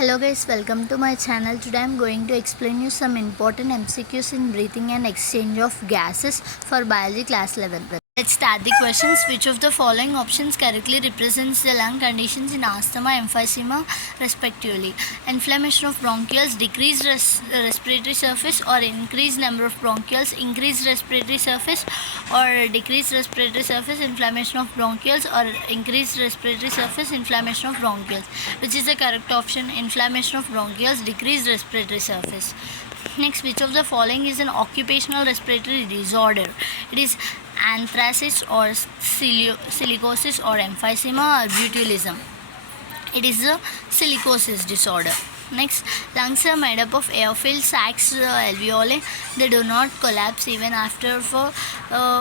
Hello guys, welcome to my channel. Today I am going to explain you some important MCQs in breathing and exchange of gases for biology class 11. Let's start the questions. Which of the following options correctly represents the lung conditions in asthma, emphysema respectively? Inflammation of bronchioles, decreased respiratory surface, or increased number of bronchioles, increased respiratory surface, or decreased respiratory surface, inflammation of bronchioles, or increased respiratory surface, inflammation of bronchioles. Which is the correct option? Inflammation of bronchioles, decreased respiratory surface. Next, which of the following is an occupational respiratory disorder? It is anthracis or silicosis or emphysema or botulism. It is a silicosis disorder. Next, lungs are made up of air-filled sacs alveoli. They do not collapse even after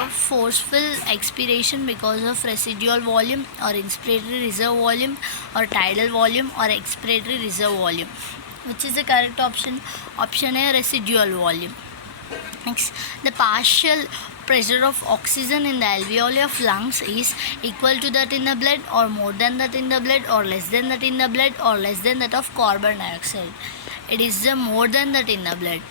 forceful expiration because of residual volume or inspiratory reserve volume or tidal volume or expiratory reserve volume. Which is the correct option? Option A, residual volume. Next, the partial pressure of oxygen in the alveoli of lungs is equal to that in the blood, or more than that in the blood, or less than that in the blood, or less than that of carbon dioxide. It is the more than that in the blood.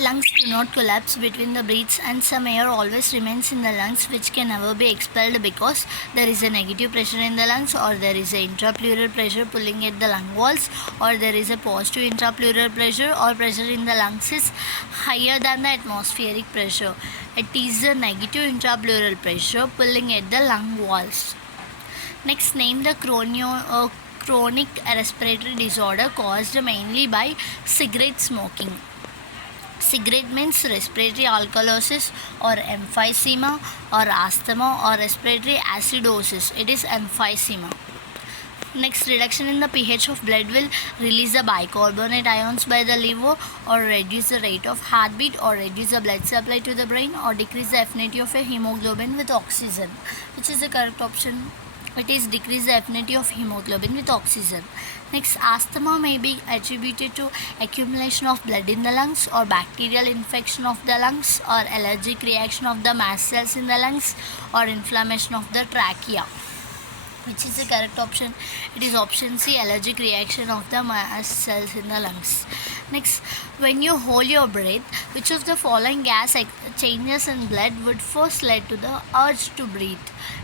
Lungs do not collapse between the breaths, and some air always remains in the lungs which can never be expelled because there is a negative pressure in the lungs, or there is a intrapleural pressure pulling at the lung walls, or there is a positive intrapleural pressure, or pressure in the lungs is higher than the atmospheric pressure. It is the negative intrapleural pressure pulling at the lung walls. Next, name the chronic respiratory disorder caused mainly by cigarette smoking. Cigarette means respiratory alkalosis or emphysema, or asthma or respiratory acidosis. It is emphysema. Next, reduction in the pH of blood will release the bicarbonate ions by the liver, or reduce the rate of heartbeat, or reduce the blood supply to the brain, or decrease the affinity of a hemoglobin with oxygen. Which is the correct option? It is decrease the affinity of hemoglobin with oxygen. Next, asthma may be attributed to accumulation of blood in the lungs, or bacterial infection of the lungs, or allergic reaction of the mast cells in the lungs, or inflammation of the trachea. Which is the correct option? It is option C, allergic reaction of the mast cells in the lungs. Next, when you hold your breath, which of the following gas changes in blood would first lead to the urge to breathe?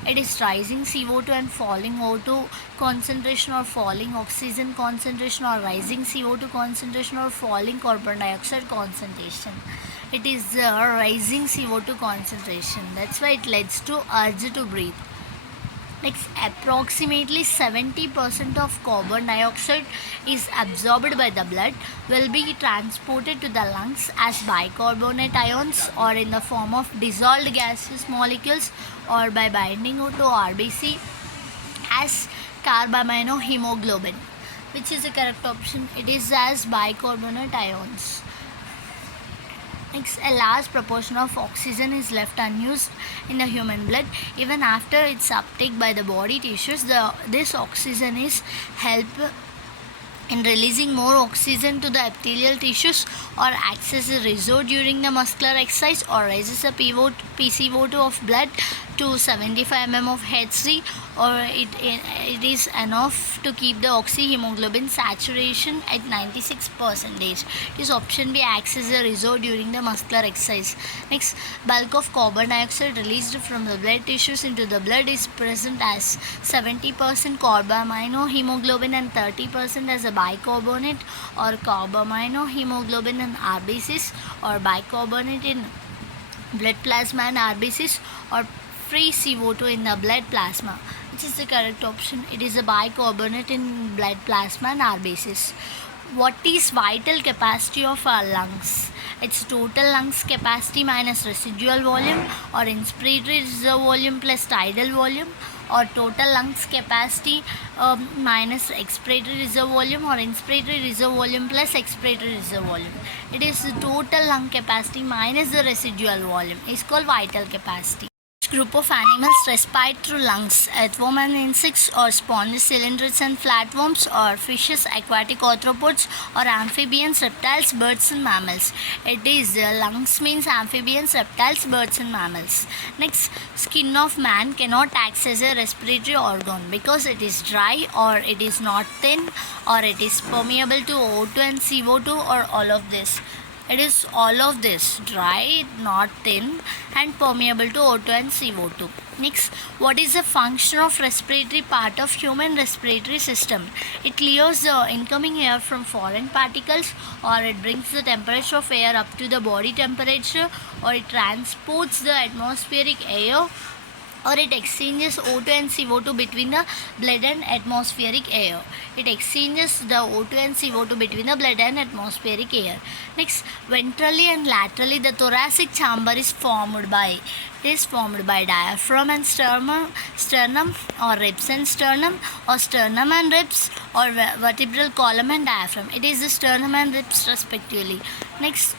It is rising CO2 and falling O2 concentration, or falling oxygen concentration, or rising CO2 concentration, or falling carbon dioxide concentration. It is the rising CO2 concentration. That's why it leads to urge to breathe. Next, approximately 70% of carbon dioxide is absorbed by the blood, will be transported to the lungs as bicarbonate ions, or in the form of dissolved gaseous molecules, or by binding to RBC as carbaminohemoglobin. Which is the correct option? It is as bicarbonate ions. Next, a large proportion of oxygen is left unused in the human blood. Even after its uptake by the body tissues, this oxygen is help in releasing more oxygen to the epithelial tissues, or acts as a reserve during the muscular exercise, or raises the PCO2 of blood to 75 mm of Hg, or it is enough to keep the oxyhemoglobin saturation at 96%. It is option B, acts as a reserve during the muscular exercise. Next, bulk of carbon dioxide released from the blood tissues into the blood is present as 70% carbaminohemoglobin and 30% as a bicarbonate, or carbaminohemoglobin and RBCs, or bicarbonate in blood plasma and RBCs, or free CO2 in the blood plasma. Which is the correct option? It is a bicarbonate in blood plasma and RBCs. What is vital capacity of our lungs? It's total lungs capacity minus residual volume, or inspiratory reserve volume plus tidal volume, or total lungs capacity minus expiratory reserve volume, or inspiratory reserve volume plus expiratory reserve volume. It is the total lung capacity minus the residual volume. It's called vital capacity. Group of animals respire through lungs? Earthworm and insects, or sponges, cylindrids and flatworms, or fishes, aquatic arthropods, or amphibians, reptiles, birds and mammals? It is lungs means amphibians, reptiles, birds and mammals. Next, skin of man cannot act as a respiratory organ because it is dry, or it is not thin, or it is permeable to O2 and CO2, or all of this. It is all of this: dry, not thin, and permeable to O2 and CO2. Next, what is the function of respiratory part of human respiratory system? It clears the incoming air from foreign particles, or it brings the temperature of air up to the body temperature, or it transports the atmospheric air, or it exchanges O2 and CO2 between the blood and atmospheric air. It exchanges the O2 and CO2 between the blood and atmospheric air. Next, ventrally and laterally, the thoracic chamber is formed by diaphragm and sternum, or ribs and sternum, or sternum and ribs, or vertebral column and diaphragm. It is the sternum and ribs respectively. Next,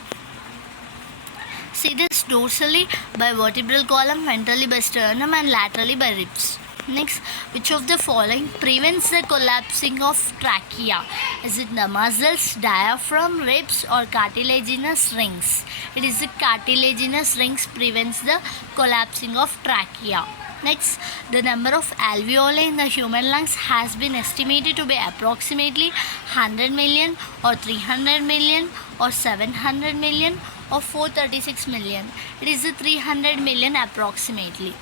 see this: dorsally by vertebral column, ventrally by sternum, and laterally by ribs. Next, which of the following prevents the collapsing of trachea? Is it the muscles, diaphragm, ribs, or cartilaginous rings? It is the cartilaginous rings prevents the collapsing of trachea. Next, the number of alveoli in the human lungs has been estimated to be approximately 100 million, or 300 million, or 700 million, or 436 million. It is the 300 million approximately.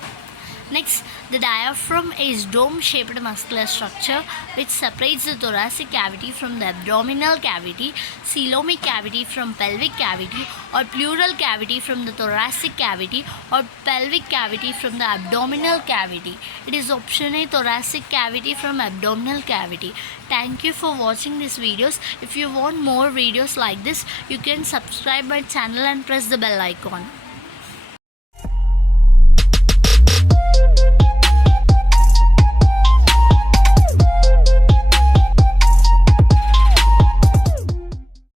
Next, the diaphragm is dome-shaped muscular structure which separates the thoracic cavity from the abdominal cavity, coelomic cavity from pelvic cavity, or pleural cavity from the thoracic cavity, or pelvic cavity from the abdominal cavity. It is option A, thoracic cavity from abdominal cavity. Thank you for watching these videos. If you want more videos like this, you can subscribe my channel and press the bell icon.